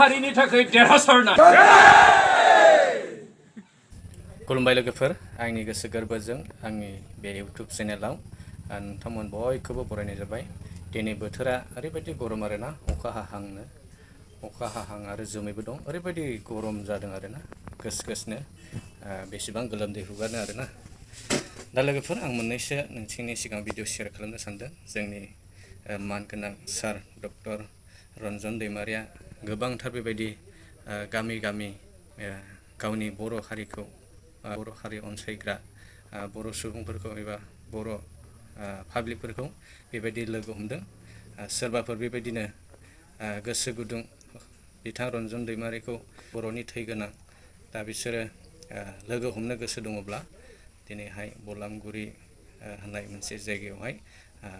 हारिनि थाखाय देरहासारनाय। खुलुमबाय लोगोफोर, आंनि गोसो गोरबोजों आंनि बे इउटुब चेनेलाव नोंथांमोन बयखौबो बरायनाय जाबाय। दिनै बोथोरा ओरैबायदि गरम आरोना, अखा हाहां आरो जोमैबो दं। ओरैबायदि गरम जादों आरोना, गोसनो बेसेबां गोलोमदै हुगारनो आरोना। दा लोगोफोर, आं मोननैसो नोंसिनि सिगाङाव भिडिअ शेयार खालामनो सानदों। जोंनि मानगोनां सार डक्टर रन्जन दैमारिया गोबांथार बेबायदि गामि गावनि बर' हारिखौ, बर' हारि अनसायग्रा बर' सुबुंफोरखौ एबा बर' पाब्लिकफोरखौ बेबायदि लोगो हमदों। सोरबाफोर बेबायदिनो गोसो गुदुं बिथां रन्जन दैमारिखौ बर'नि थै गोनां, दा बिसोरो लोगो हमनो गोसो दङब्ला दिनैहाय बलामगुरि होननाय मोनसे जायगायावहाय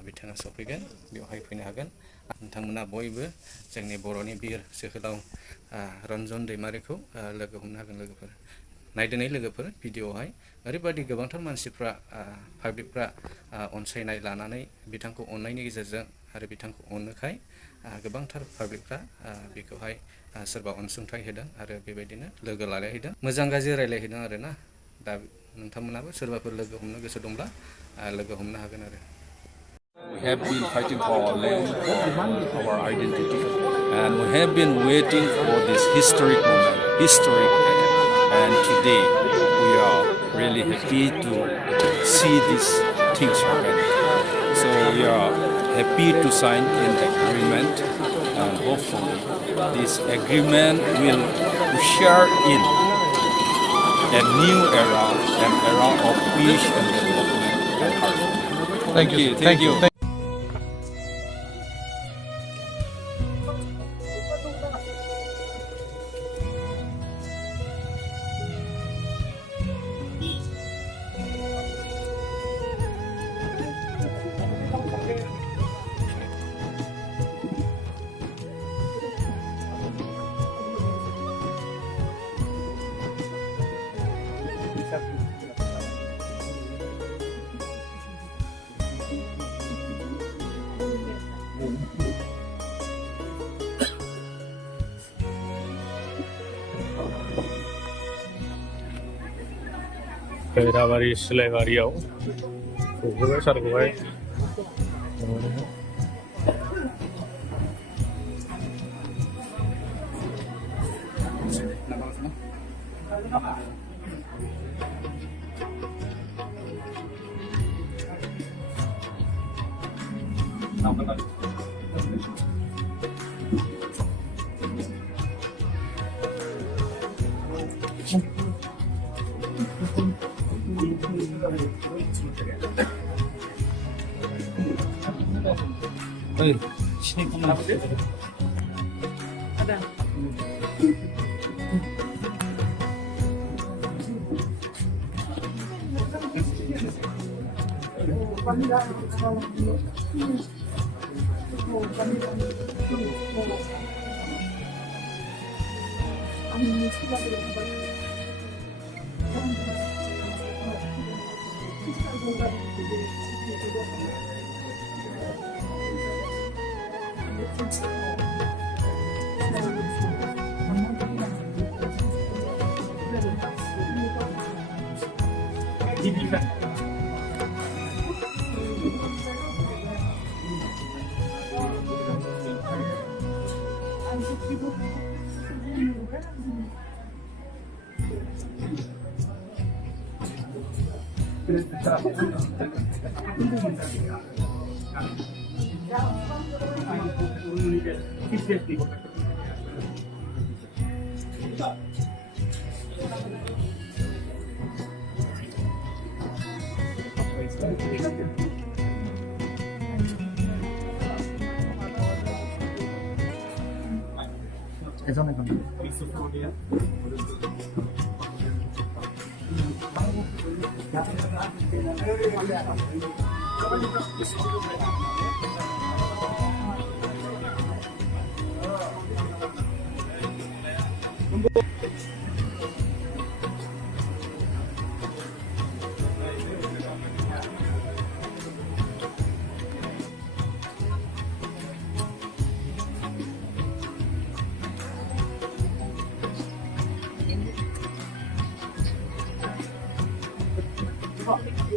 बिथाङा सफैगोन, बेवहाय फैनो हागोन। नोंथांमोना बयबो जोंनि बर'नि बिर जोहोलाव रन्जन दैमारिखौ लोगो हमनो हागोन लोगोफोर। नायदिनै लोगोफोर, भिडिअआवहाय ओरैबायदि गोबांथार मानसिफ्रा पाब्लिकफ्रा अनसायनाय लानानै बिथांखौ अननायनि गेजेरजों आरो बिथांखौ अननोखाय गोबांथार पाब्लिकफ्रा बेखौहाय सोरबा अनसुंथाइ होदों आरो बेबायदिनो लोगो लालायहैदों, मोजां गाज्रि रायलायहैदों आरोना। दा नोंथांमोनाबो सोरबाफोर लोगो हमनो गोसो दंब्ला लोगो हमनो हागोन आरो। We have been fighting for our land, for our identity, and we have been waiting for this historic moment, and today we are really happy to see these things happen. So we are happy to sign an agreement, and hopefully this agreement will usher in a new era, an era of peace and development and harmony. Thank you. Khairabari सिलायबारियाव सौफैबाय सारखौहाय।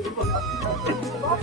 Terima kasih.